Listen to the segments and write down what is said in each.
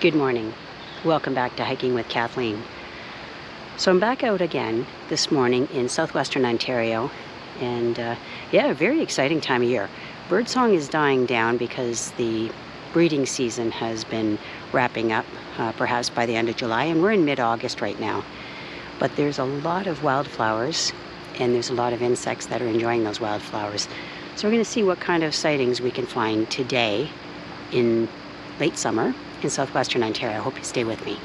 Good morning. Welcome back to Hiking with Kathleen. So I'm back out again this morning in southwestern Ontario, and yeah, a very exciting time of year. Birdsong is dying down because the breeding season has been wrapping up, perhaps by the end of July, and we're in mid-August right now. But there's a lot of wildflowers, and there's a lot of insects that are enjoying those wildflowers. So we're going to see what kind of sightings we can find today in late summer in southwestern Ontario. I hope you stay with me.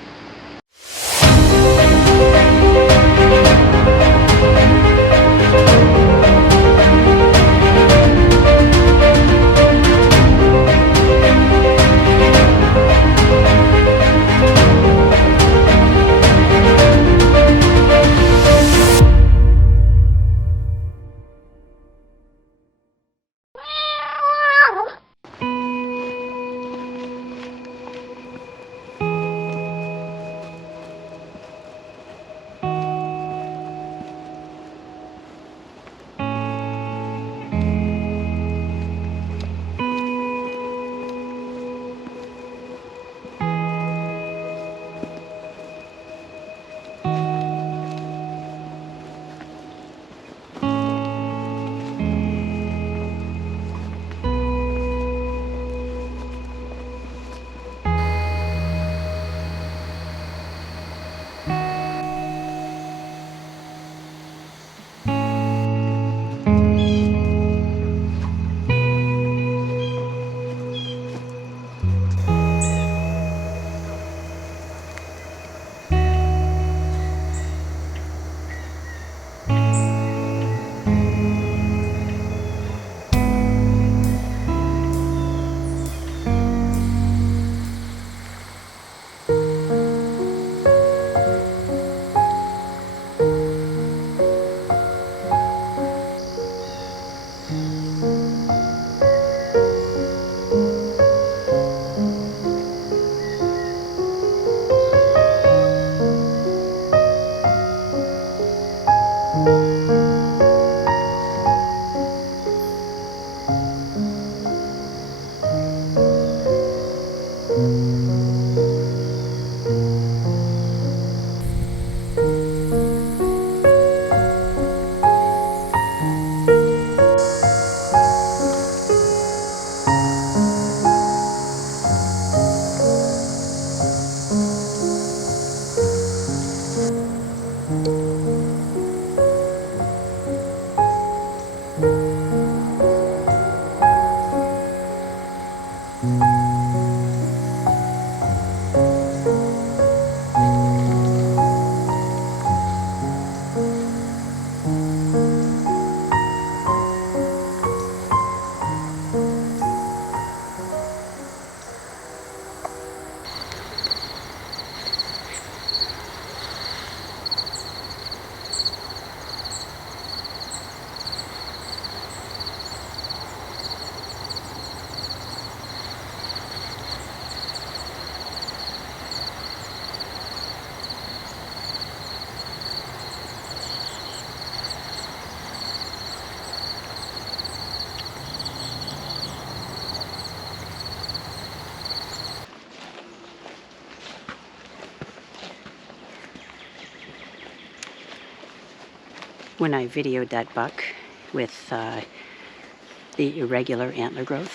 When I videoed that buck with the irregular antler growth,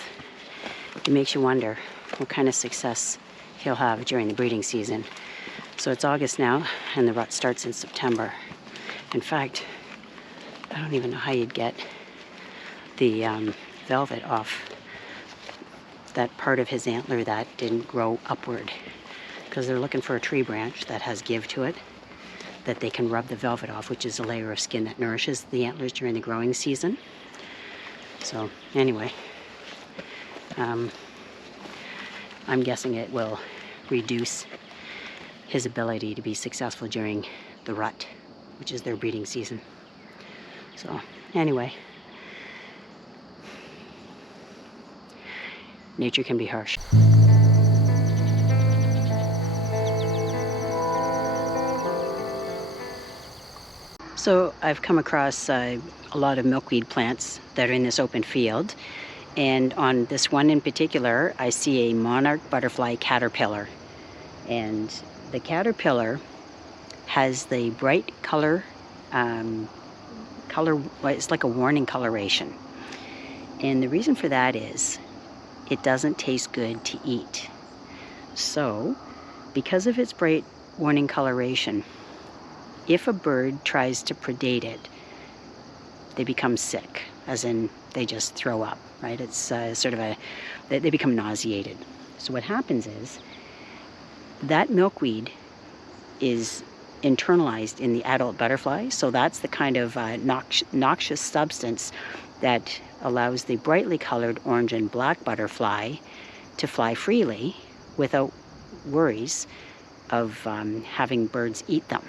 it makes you wonder what kind of success he'll have during the breeding season. So it's August now, and the rut starts in September. In fact, I don't even know how you'd get the velvet off that part of his antler that didn't grow upward, because they're looking for a tree branch that has give to it, that they can rub the velvet off, which is a layer of skin that nourishes the antlers during the growing season. So anyway, I'm guessing it will reduce his ability to be successful during the rut, which is their breeding season. So anyway, nature can be harsh. So I've come across a lot of milkweed plants that are in this open field, and on this one in particular I see a monarch butterfly caterpillar. And the caterpillar has the bright color, it's like a warning coloration. And the reason for that is it doesn't taste good to eat. So, because of its bright warning coloration, if a bird tries to predate it, they become sick, as in they just throw up, right? It's sort of they become nauseated. So what happens is that milkweed is internalized in the adult butterfly. So that's the kind of noxious substance that allows the brightly colored orange and black butterfly to fly freely without worries of having birds eat them.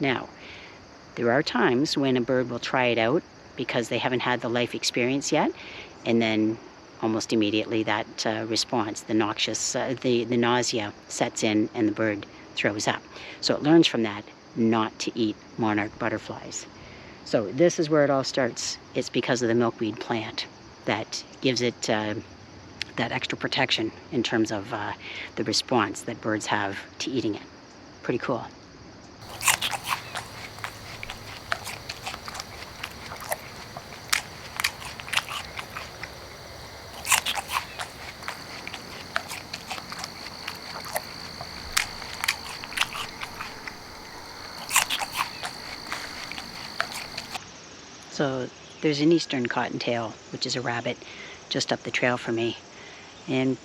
Now, there are times when a bird will try it out because they haven't had the life experience yet, and then almost immediately that response, the nausea sets in and the bird throws up. So it learns from that not to eat monarch butterflies. So this is where it all starts. It's because of the milkweed plant that gives it that extra protection in terms of the response that birds have to eating it. Pretty cool. So there's an eastern cottontail, which is a rabbit, just up the trail from me. And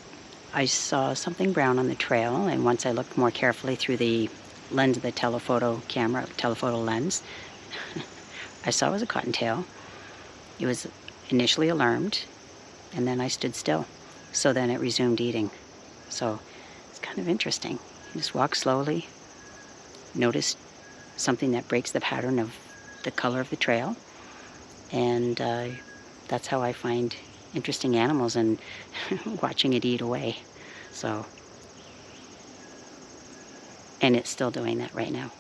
I saw something brown on the trail, and once I looked more carefully through the lens of the telephoto lens, I saw it was a cottontail. It was initially alarmed, and then I stood still. So then it resumed eating. So it's kind of interesting. You just walk slowly, notice something that breaks the pattern of the color of the trail, and that's how I find interesting animals and watching it eat away. So, and it's still doing that right now.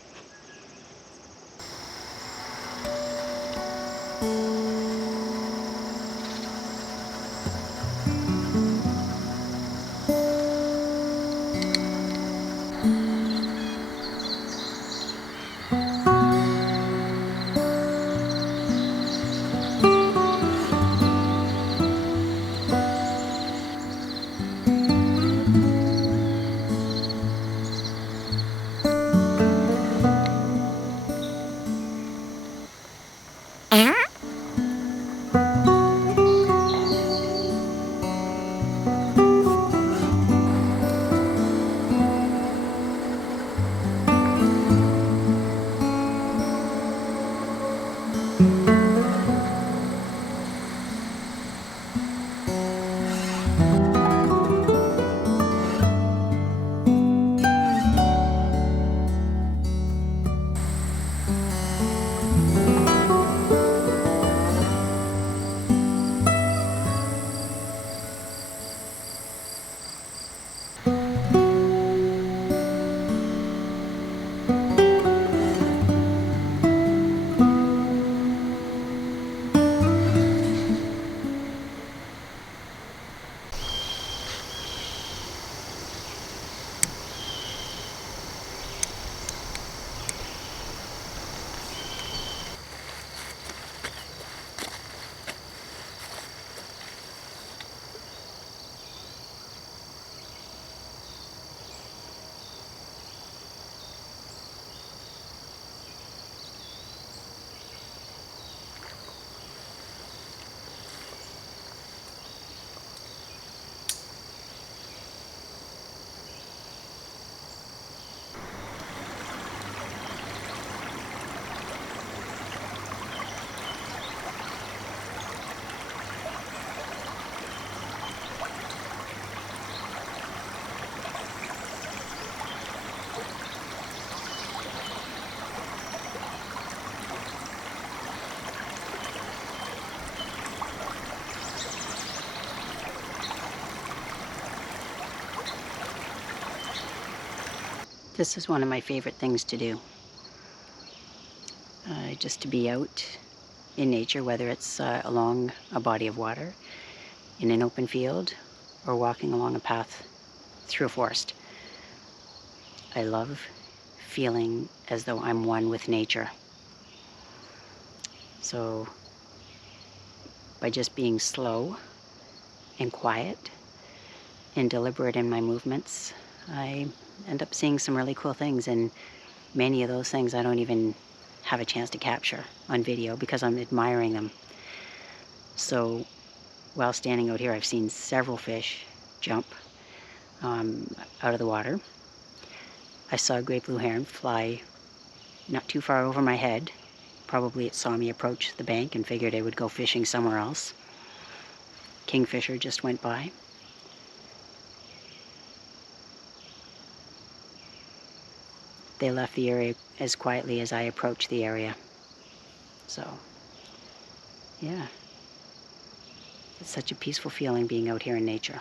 This is one of my favorite things to do. Just to be out in nature, whether it's along a body of water, in an open field, or walking along a path through a forest. I love feeling as though I'm one with nature. So by just being slow and quiet and deliberate in my movements, I end up seeing some really cool things, and many of those things I don't even have a chance to capture on video because I'm admiring them. So while standing out here, I've seen several fish jump out of the water. I saw a great blue heron fly not too far over my head. Probably it saw me approach the bank and figured I would go fishing somewhere else. Kingfisher just went by. They left the area as quietly as I approached the area. So, yeah. It's such a peaceful feeling being out here in nature.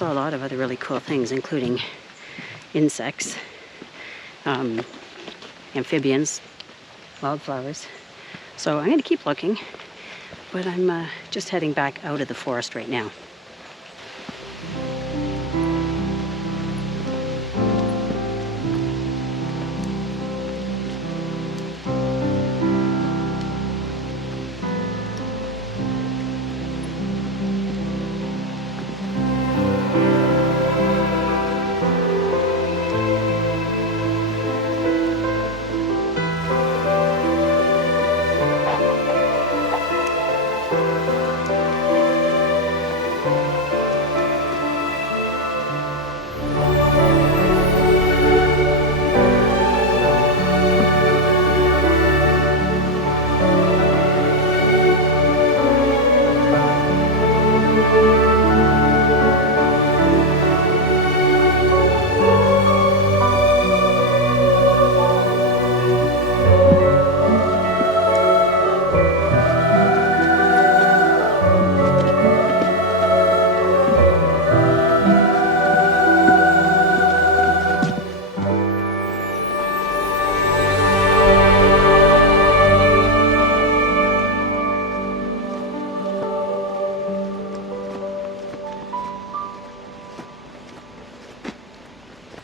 saw a lot of other really cool things, including insects, amphibians, wildflowers. So I'm going to keep looking, but I'm just heading back out of the forest right now.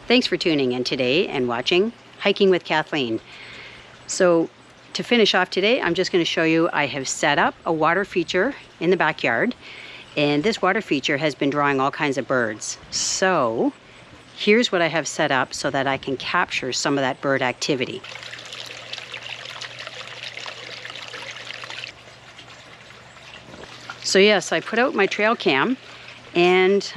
Thanks for tuning in today and watching Hiking with Kathleen. So to finish off today, I'm just going to show you I have set up a water feature in the backyard, and this water feature has been drawing all kinds of birds. So here's what I have set up so that I can capture some of that bird activity. So yes, I put out my trail cam, and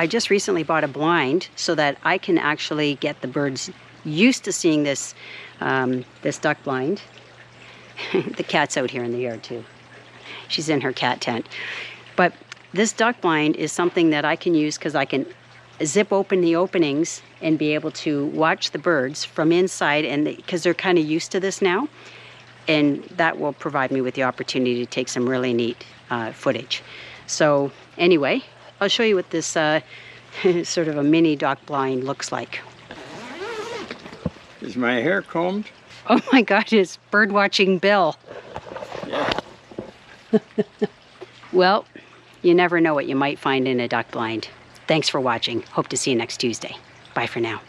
I just recently bought a blind so that I can actually get the birds used to seeing this, this duck blind. The cat's out here in the yard too. She's in her cat tent. But this duck blind is something that I can use because I can zip open the openings and be able to watch the birds from inside, and because they're kind of used to this now. And that will provide me with the opportunity to take some really neat footage. So anyway, I'll show you what this sort of a mini duck blind looks like. Is my hair combed? Oh my God, it's bird watching Bill. Yeah. Well, you never know what you might find in a duck blind. Thanks for watching. Hope to see you next Tuesday. Bye for now.